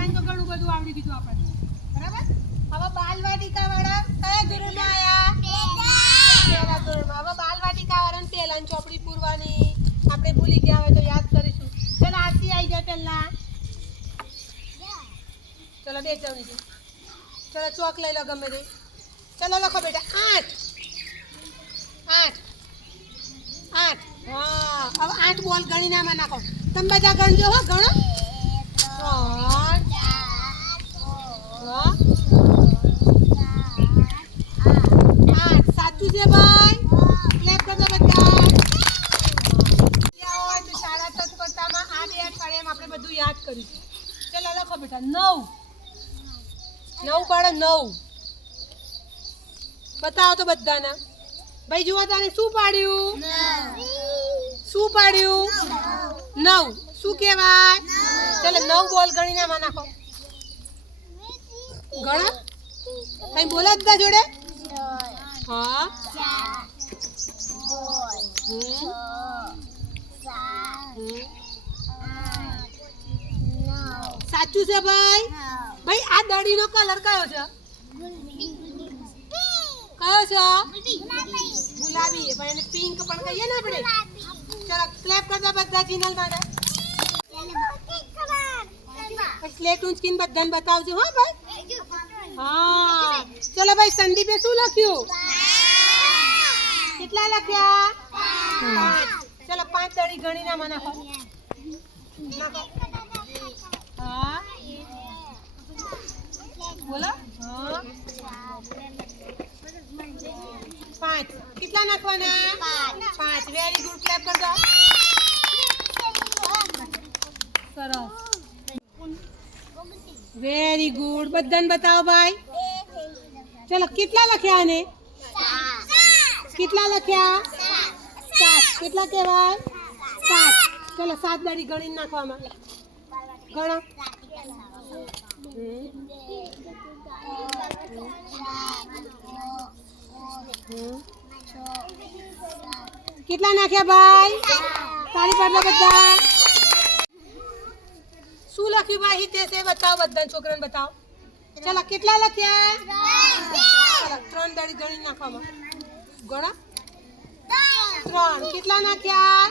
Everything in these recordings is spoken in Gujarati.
વાળાને તો ઘણું બધું આવડી દીધું આપણને બરાબર હવે બાલવાટિકા વાળા કયા ધોરણમાં આયા પહેલા ધોરણમાં હવે બાલવાટિકા વાળાને પહેલાની ચોપડી પૂરવાની આપણે ભૂલી ગયા હોય તો યાદ કરીશું ચલો આરતી આવી જાય પહેલા ચલો બે જાવ નીચે ચલો ચોક લઈ લો ગમે તે ચલો લખો બેટા 8 હા હવે 8 બોલ ગણીને આમાં નાખો તમે બધા ગણજો હો ગણો 8 સાચું છે ભાઈ ક્લેપ કરજો બધા હોય તો શાળા તત્પરતામાં આ બે અઠવાડિયામાં આપણે બધું યાદ કરીશું ચલો લખો બેટા 9 પાડો 9 બતાવો તો બધાના ભાઈ જુઓ તારે શું પાડ્યું 9 શું કહેવાય ચાલો 9 બોલ ગણીને આમાં નાખો ગણો કઈ બોલો બધા જોડે હા સાચું છે ભાઈ ભાઈ આ દડીનો કલર કયો છે ગુલાબી પણ એને પિંક પણ કહીએ ને આપણે ચલો ક્લેપ કરતા બધા ચિનલ માટે સ્લેટ ઊંચકીને બધાને બતાવજો હા ભાઈ હા ચલો ભાઈ સંદીપે શું લખ્યું કેટલા લખ્યા 5 ચલો 5 દડી ગણીને આમાં નાખો હા બોલો હા 5 કેટલા નાખવાના 5 વેરી ગુડ ક્લેપ કરજો સરસ વેરી ગુડ બધાને બતાવો ભાઈ ચલો કેટલા લખ્યા આને કેટલા લખ્યા 7 કેટલા કહેવાય 7 ચલો 7 દડી ગણીને નાખવામાં ગણો કેટલા નાખ્યા ભાઈ તાળી પાડો બધા શું લખ્યું ભાઈ તે બતાવો બધા છોકરાને બતાવો ચલો કેટલા લખ્યા 3 દડી ગણી નાખવામાં ગણો 3 કેટલા નાખ્યા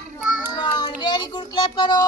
3 વેરી ગુડ ક્લેપ કરો